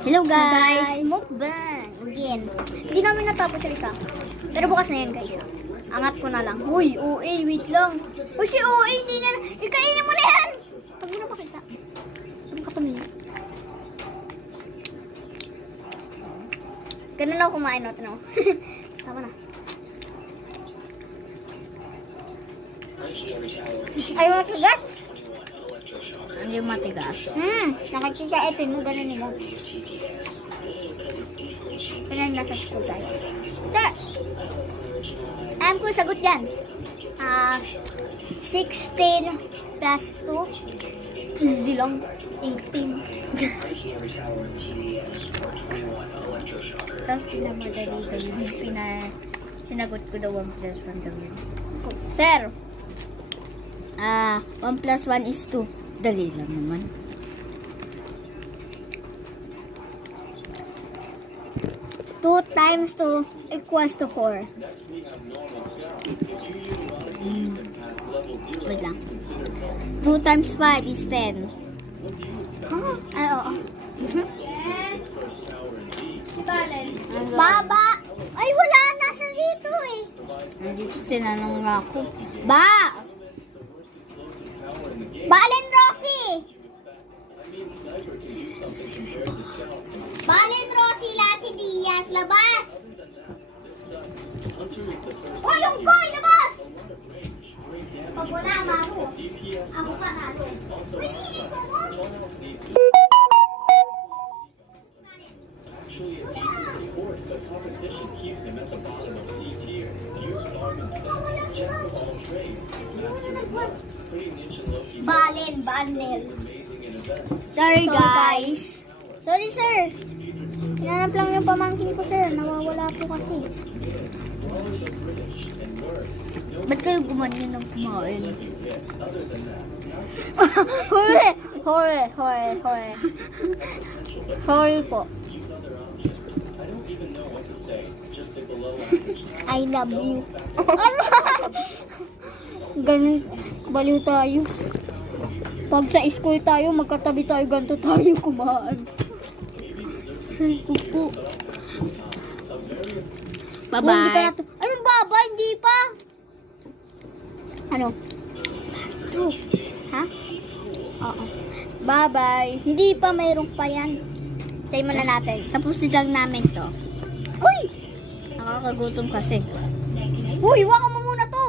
Hello guys! Mukbang again. Hindi namin natapos yung isa. Pero bukas na yan guys. Angat ko na lang. Uy, OA, wait lang. O si OA, hindi na. Ikainin mo na yan! Pag mo na pakita. Saan ka tumingin? Ganun ako kumain, no? Tanaw. Tama na. Ay, mga kagat? Ano yung matigas? Nakikikaetin mo, ganun mo. Ganun nasa school tayo. Sir! Alam ko, sagot yan. 16 plus 2. Easy lang. 18. Tapos pinamadali ko yung sinagot ko daw 1 plus 1 daw yun. Sir! 1 plus 1 is 2. Dali lang naman. Two times 2 equals to 4. Wait lang. 2 times 5 is 10. Huh? Ay, oo. Baba! Ay, wala na siya dito eh. Nandito tinanong nga ako. Ba! Balen Rossi! Balen Rossi, Lassie Diaz, labas! Oh, yung goy, labas! Pag wala, maru. Ako pa nalo. Uy, tingin ko mo! Balen. Sorry So, guys. Sorry, sir. Hinanap lang yung pamangkin ko, sir. Nawawala po kasi. Ba't kayo gumanyan ng kumain? Hore po. I love you. Ganun, baliw tayo. Pag sa school tayo, magkatabi tayo, ganito tayo kumaan. Kupo. Bye-bye. Anong baba? Hindi pa. Ano? Two. Ha? Oo. Bye-bye. Hindi pa, mayroon pa yan. Tayo muna natin. Tapusin lang namin to. Uy! Nakakagutom kasi. Uy, waka mo muna to.